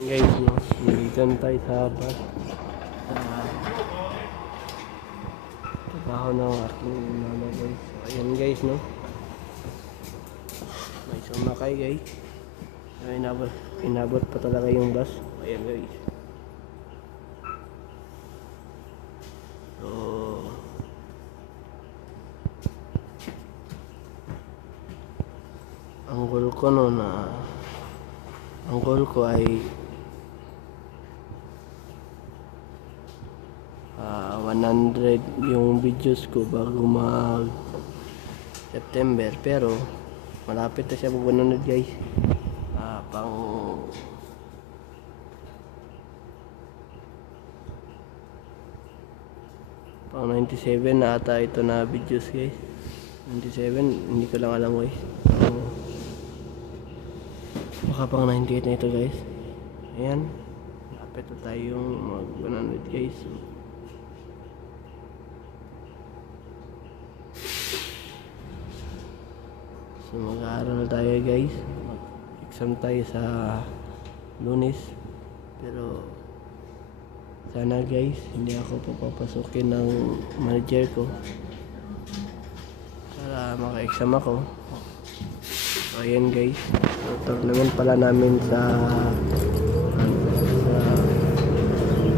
Guys, no, nandito na tayo sa bus sa trabaho ng aking mama guys. So, ayan guys, no, may sumakay guys. So, inabot pa talaga yung bus. Ayan guys. So ang goal ko no na ang goal ko ay 100 yung videos ko bago mag September, pero malapit na siya mag 100 guys. Pang 97 na ata ito na videos guys. 97, hindi ko lang alam guys. Baka pang 98 na ito guys. Ayan, malapit na tayong mag 100 guys. So mag-aaral tayo guys, mag-exam tayo sa Lunes, pero sana guys hindi ako papapasukin ng manager ko para maka-exam ako. So ayan guys, so tournament pala namin sa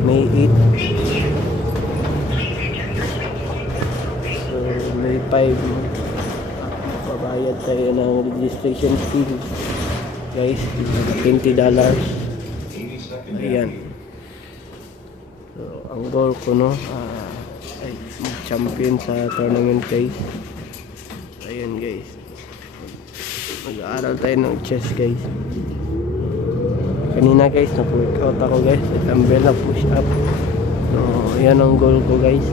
May 8. So May 5 bayad tayo ng registration fee guys, $20. Ayan, so ang goal ko no ay champion sa tournament guys. Ayan guys, mag-aaral tayo ng chess guys. Kanina guys nag-workout ako guys, dumbbell up, push up. So ayan ang goal ko guys.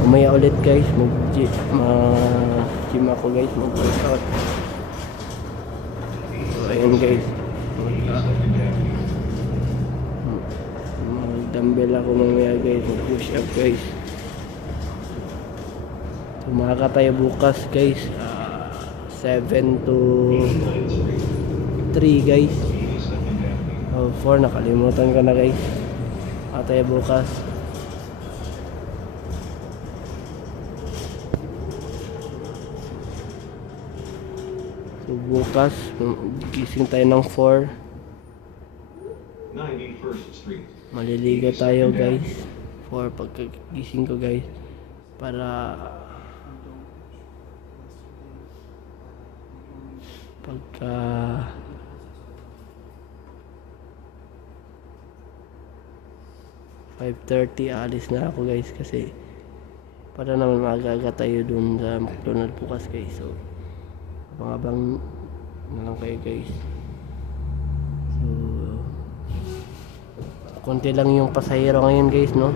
Mamaya ulit guys mag-gym ako guys, mag-workout. So ayan guys, mag-dumbbell ako mamaya guys, mag-push up guys. So makaka tayo bukas guys 7 to 3 guys. 4 nakalimutan ko na guys. Makaka tayo bukas. So bukas gising tayo ng 4, maliligo tayo guys 4 pagkagising ko guys, para pagka 5:30 alis na ako guys, kasi para naman maaga tayo dun sa McDonald's bukas guys. So abang na lang kayo guys. So konti lang yung pasahero ngayon guys no.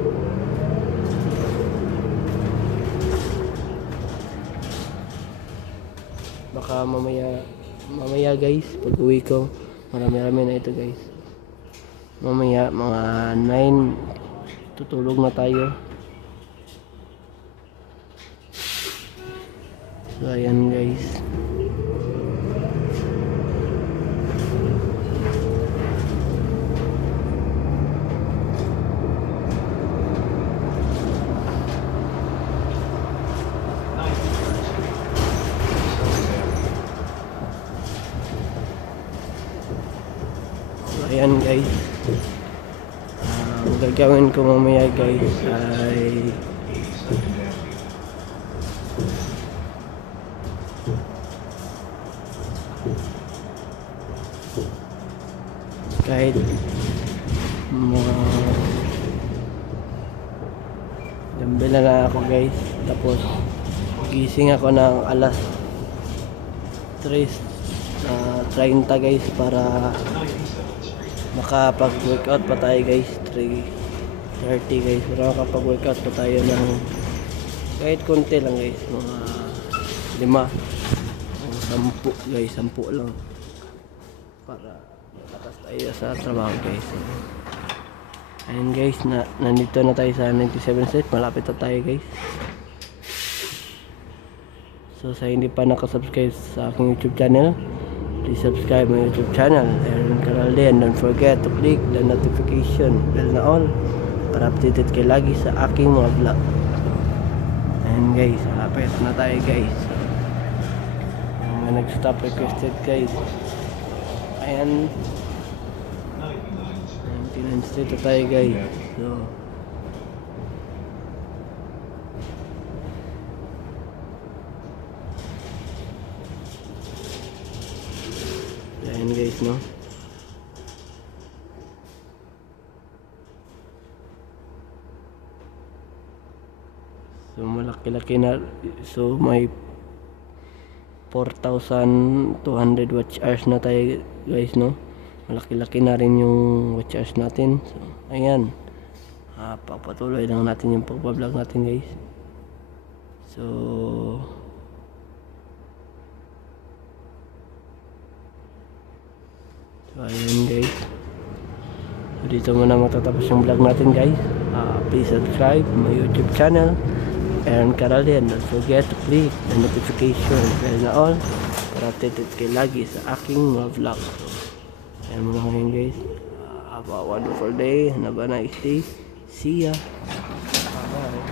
Baka mamaya guys pag uwi ko marami na ito guys. Mamaya mga 9 tutulog na tayo. So ayan guys, ayan guys, ang gagawin ko mamaya guys ay kahit dumbbell na lang ako guys, tapos gising ako ng alas 3:30 guys, para makapag-workout pa tayo guys. 3:30 guys, para makapag-workout pa tayo ng kahit konti lang guys, mga 5 o 10 guys, 10 lang, para malakas tayo sa trabaho guys. Ayun guys, nandito na tayo sa 97 set, malapit na tayo guys. So sa hindi pa nakasubscribe sa aking YouTube channel, please subscribe my YouTube channel, Aaron Caralde, and don't forget to click the notification bell na all para updated kayo lagi sa aking mga vlog. Ayan guys, lapit na tayo guys. Yung mga nag-stop requested guys. Ayan. Maintenance dito tayo guys. So ayan guys, no? So malaki-laki na. So may 4,200 watch hours na tayo guys, no? Malaki-laki na rin yung watch hours natin. So ayan, papatuloy lang natin yung pagbablog natin guys. So ayan guys. So dito muna matatapos yung vlog natin guys. Please subscribe my YouTube channel, Aaron Caralde, and don't forget to click the notification bell na all para updated kayo lagi sa aking mga vlog. So ayan muna ngayon guys. Have a wonderful day and have a nice day. See ya. Bye bye.